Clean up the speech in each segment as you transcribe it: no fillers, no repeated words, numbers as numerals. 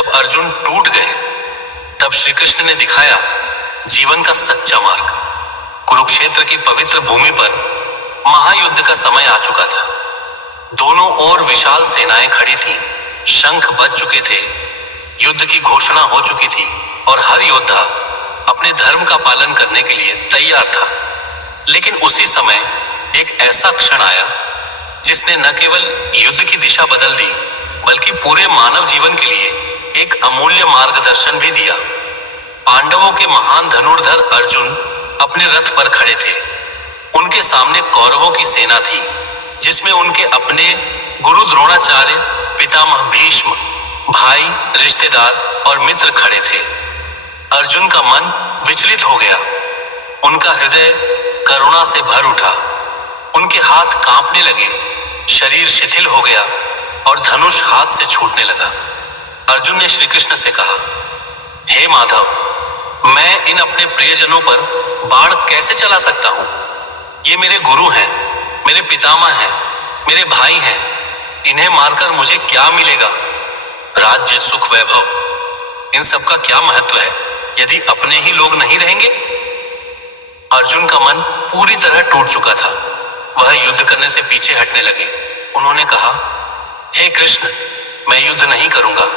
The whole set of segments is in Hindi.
जब अर्जुन टूट गए तब श्री कृष्ण ने दिखाया जीवन का सच्चा मार्ग। कुरुक्षेत्र की पवित्र भूमि पर महायुद्ध का समय आ चुका था। दोनों ओर विशाल सेनाएं खड़ी थीं, शंख बज चुके थे, युद्ध की घोषणा हो चुकी थी और हर योद्धा अपने धर्म का पालन करने के लिए तैयार था। लेकिन उसी समय एक ऐसा क्षण आया जिसने न केवल युद्ध की दिशा बदल दी बल्कि पूरे मानव जीवन के लिए एक अमूल्य मार्गदर्शन भी दिया। पांडवों के महान धनुर्धर अर्जुन अपने रथ पर खड़े थे। उनके सामने कौरवों की सेना थी जिसमें उनके अपने गुरु द्रोणाचार्य, पितामह भीष्म, भाई, रिश्तेदार और मित्र खड़े थे। अर्जुन का मन विचलित हो गया, उनका हृदय करुणा से भर उठा, उनके हाथ कांपने लगे, शरीर शिथिल हो गया और धनुष हाथ से छूटने लगा। अर्जुन ने श्री कृष्ण से कहा, हे माधव, मैं इन अपने प्रियजनों पर बाण कैसे चला सकता हूं? ये मेरे गुरु हैं, मेरे पितामह हैं, मेरे भाई हैं। इन्हें मारकर मुझे क्या मिलेगा? राज्य, सुख, वैभव, इन सब का क्या महत्व है यदि अपने ही लोग नहीं रहेंगे? अर्जुन का मन पूरी तरह टूट चुका था। वह युद्ध करने से पीछे हटने लगे। उन्होंने कहा, हे कृष्ण, मैं युद्ध नहीं करूंगा।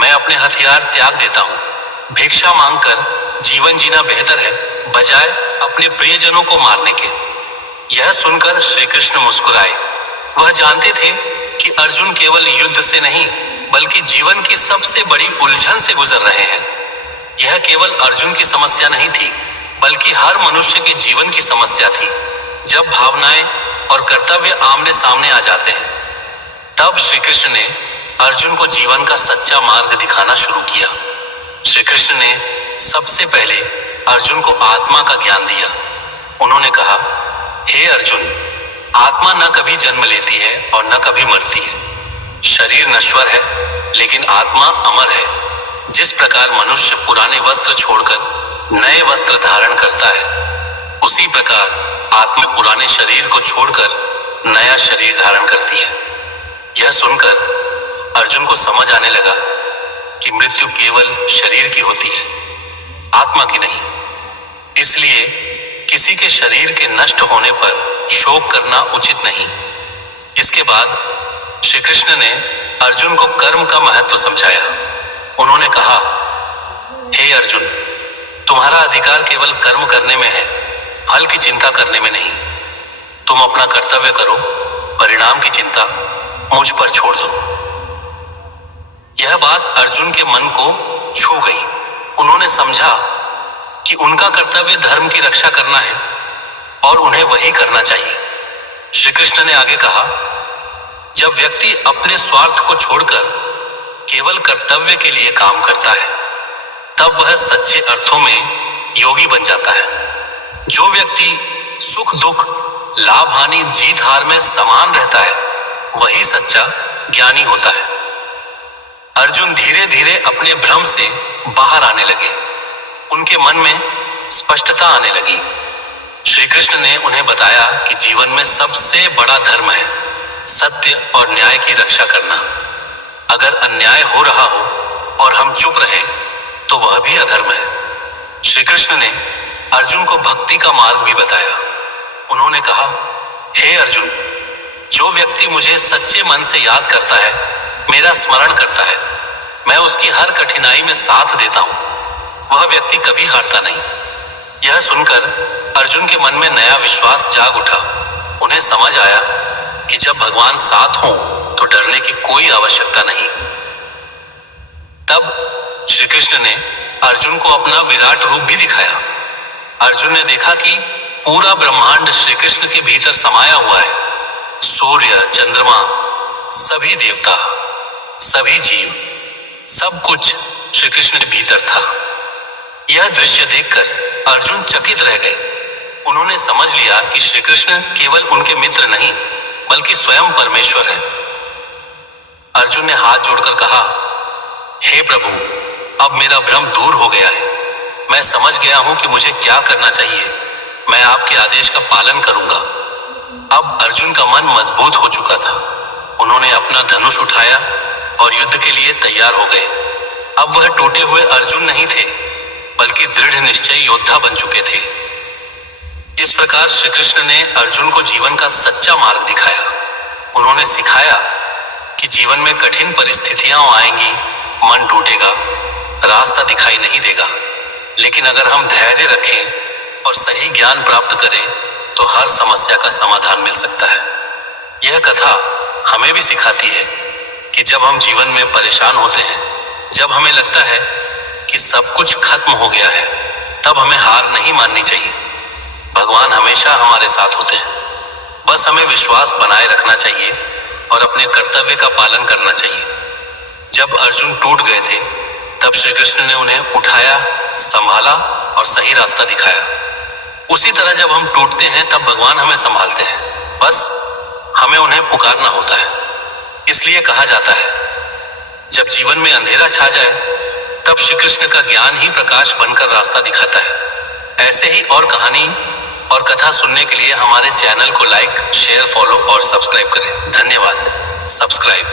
मैं अपने हथियार त्याग देता हूं। भिक्षा मांगकर जीवन जीना बेहतर है बजाय अपने प्रियजनों को मारने के। यह सुनकर श्री कृष्ण मुस्कुराए। वह जानते थे कि अर्जुन केवल युद्ध से नहीं बल्कि जीवन की सबसे बड़ी उलझन से गुजर रहे हैं। यह केवल अर्जुन की समस्या नहीं थी बल्कि हर मनुष्य के जीवन की समस्या थी। जब भावनाएं और कर्तव्य आमने सामने आ जाते हैं तब श्री कृष्ण ने अर्जुन को जीवन का सच्चा मार्ग दिखाना शुरू किया। श्री कृष्ण ने सबसे पहले अर्जुन को आत्मा का ज्ञान दिया। उन्होंने कहा, हे अर्जुन, आत्मा न कभी जन्म लेती है और न कभी मरती है। शरीर नश्वर है लेकिन आत्मा अमर है। जिस प्रकार मनुष्य पुराने वस्त्र छोड़कर नए वस्त्र धारण करता है, उसी प्रकार आत्मा पुराने शरीर को छोड़कर नया शरीर धारण करती है। यह सुनकर अर्जुन को समझ आने लगा कि मृत्यु केवल शरीर की होती है, आत्मा की नहीं। इसलिए किसी के शरीर के नष्ट होने पर शोक करना उचित नहीं। इसके बाद श्री कृष्ण ने अर्जुन को कर्म का महत्व समझाया। उन्होंने कहा, हे अर्जुन, तुम्हारा अधिकार केवल कर्म करने में है, फल की चिंता करने में नहीं। तुम अपना कर्तव्य करो, परिणाम की चिंता मुझ पर छोड़ दो। यह बात अर्जुन के मन को छू गई। उन्होंने समझा कि उनका कर्तव्य धर्म की रक्षा करना है और उन्हें वही करना चाहिए। श्री कृष्ण ने आगे कहा, जब व्यक्ति अपने स्वार्थ को छोड़कर केवल कर्तव्य के लिए काम करता है तब वह सच्चे अर्थों में योगी बन जाता है। जो व्यक्ति सुख दुख, लाभ हानि, जीत हार में समान रहता है वही सच्चा ज्ञानी होता है। अर्जुन धीरे धीरे अपने भ्रम से बाहर आने लगे। उनके मन में स्पष्टता आने लगी। श्री कृष्ण ने उन्हें बताया कि जीवन में सबसे बड़ा धर्म है सत्य और न्याय की रक्षा करना। अगर अन्याय हो रहा हो और हम चुप रहें तो वह भी अधर्म है। श्री कृष्ण ने अर्जुन को भक्ति का मार्ग भी बताया। उन्होंने कहा, हे अर्जुन, जो व्यक्ति मुझे सच्चे मन से याद करता है, मेरा स्मरण करता है, मैं उसकी हर कठिनाई में साथ देता हूं, वह व्यक्ति कभी हारता नहीं। यह सुनकर अर्जुन के मन में नया विश्वास जाग उठा। उन्हें समझ आया कि जब भगवान साथ हों तो डरने की कोई आवश्यकता नहीं। तब श्री कृष्ण ने अर्जुन को अपना विराट रूप भी दिखाया। अर्जुन ने देखा कि पूरा ब्रह्मांड श्री कृष्ण के भीतर समाया हुआ है। सूर्य, चंद्रमा, सभी देवता, सभी जीव, सब कुछ श्री कृष्ण के भीतर था। यह दृश्य देखकर अर्जुन चकित रह गए। उन्होंने समझ लिया कि श्री कृष्ण केवल उनके मित्र नहीं बल्कि स्वयं परमेश्वर है। अर्जुन ने हाथ जोड़कर कहा, हे प्रभु, अब मेरा भ्रम दूर हो गया है। मैं समझ गया हूं कि मुझे क्या करना चाहिए। मैं आपके आदेश का पालन करूंगा। अब अर्जुन का मन मजबूत हो चुका था। उन्होंने अपना धनुष उठाया और युद्ध के लिए तैयार हो गए। अब वह टूटे हुए अर्जुन नहीं थे, बल्कि दृढ़ निश्चय योद्धा बन चुके थे। इस प्रकार श्री कृष्ण ने अर्जुन को जीवन का सच्चा मार्ग दिखाया। उन्होंने सिखाया कि जीवन में कठिन परिस्थितियां आएंगी, मन टूटेगा, रास्ता दिखाई नहीं देगा, लेकिन अगर हम धैर्य रखें और सही ज्ञान प्राप्त करें तो हर समस्या का समाधान मिल सकता है। यह कथा हमें भी सिखाती है कि जब हम जीवन में परेशान होते हैं, जब हमें लगता है कि सब कुछ खत्म हो गया है, तब हमें हार नहीं माननी चाहिए। भगवान हमेशा हमारे साथ होते हैं। बस हमें विश्वास बनाए रखना चाहिए और अपने कर्तव्य का पालन करना चाहिए। जब अर्जुन टूट गए थे, तब श्री कृष्ण ने उन्हें उठाया, संभाला और सही रास्ता दिखाया। उसी तरह जब हम टूटते हैं, तब भगवान हमें संभालते हैं। बस हमें उन्हें पुकारना होता है। इसलिए कहा जाता है, जब जीवन में अंधेरा छा जाए, तब श्री कृष्ण का ज्ञान ही प्रकाश बनकर रास्ता दिखाता है। ऐसे ही और कहानी और कथा सुनने के लिए हमारे चैनल को लाइक, शेयर, फॉलो और सब्सक्राइब करें। धन्यवाद। सब्सक्राइब।